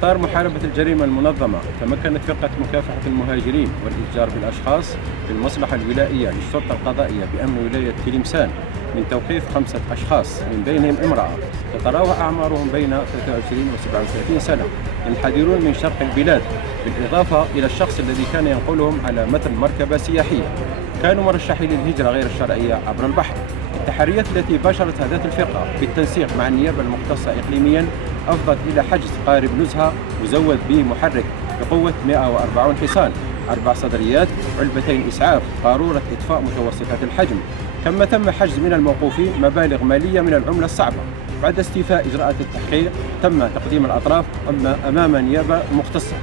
إطار محاربة الجريمة المنظمة، تمكنت فرقة مكافحة المهاجرين والإتجار بالأشخاص في المصلحة الولائية للشرطة القضائية بأمن ولاية تلمسان من توقيف 5 أشخاص من بينهم امرأة تتراوح أعمارهم بين 23 و 37 سنة ينحدرون من شرق البلاد، بالإضافة إلى الشخص الذي كان ينقلهم على متن مركبة سياحية كانوا مرشحين للهجرة غير الشرعية عبر البحر. التحريات التي باشرتها ذات الفرقة بالتنسيق مع النيابة المختصة إقليميا أفضت إلى حجز قارب نزهة مزود بمحرك بقوة 140 حصان، 4 صدريات، علبتين إسعاف، قارورة إطفاء متوسطة الحجم. كما تم حجز من الموقوفين مبالغ مالية من العملة الصعبة. بعد استيفاء إجراءات التحقيق تم تقديم الأطراف أمام نيابة مختصة.